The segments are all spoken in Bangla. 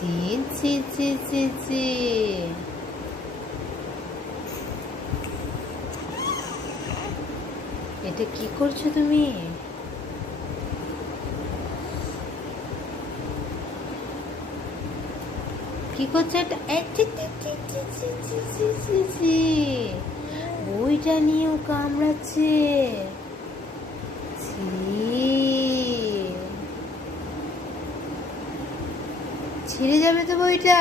ছি ছি ছি ছি ছি এটা কি করছ তুমি? কি করছ বইটা নিয়েও কামড়াচ্ছে। ছি। ছিঁড়ে যাবে তো বইটা।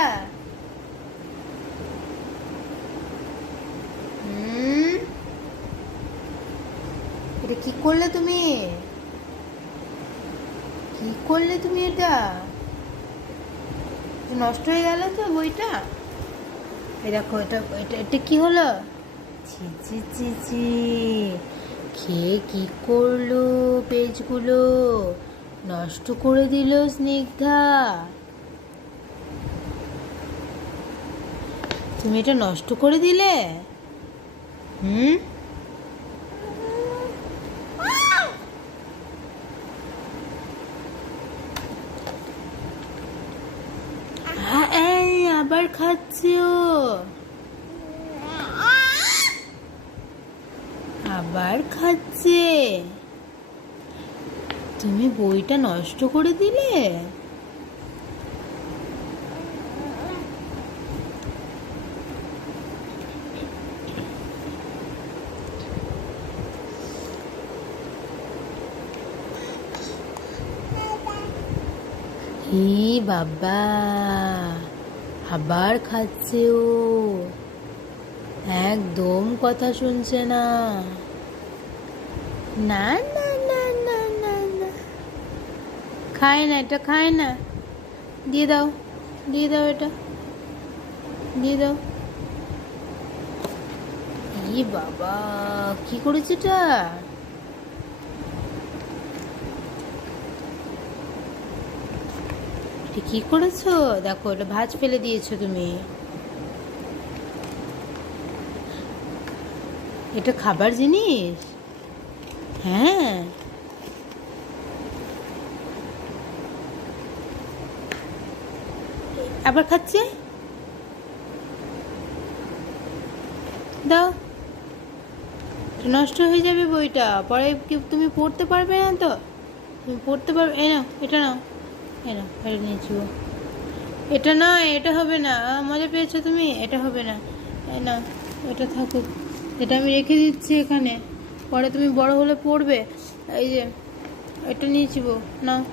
এটা কি করলে তুমি? কি করলে তুমি এটা? নষ্ট হয়ে গেল তো বইটা? এই দেখো, এটা এটা এটা কি হলো? ছি ছি ছি ছি। খেয়ে কি করল পেজগুলো? নষ্ট করে দিল স্নিগ্ধা। তুমি এটা নষ্ট করে দিলে? হুম? আবার খাচ্ছে ও। আবার খাচ্ছে। তুমি বইটা নষ্ট করে দিলে? ই বাবা আবার খাচ্ছে ও। একদম কথা শুনছে না। না না না না না না। খায় না এটা, খায় না। দিয়ে দাও দিয়ে দাও এটা। দিয়ে দাও। ই বাবা, কি করেছে এটা? এটা কি করেছ? দেখো এটা ভাজ ফেলে দিয়েছ তুমি। এটা খাবার জিনিস? হ্যাঁ। আবার খাচ্ছে? দাও। নষ্ট হয়ে যাবে বইটা। পরে তুমি পড়তে পারবে না তো? তুমি পড়তে পারবে এ নাও, এটা নাও। এটা নিয়েছি ও। এটা না, এটা হবে না। মজা পেয়েছ তুমি? এটা হবে না। না এটা থাকুক। এটা আমি রেখে দিচ্ছি এখানে, পরে তুমি বড় হলে পড়বে। এই যে, এটা নিয়েছি বউ নাও।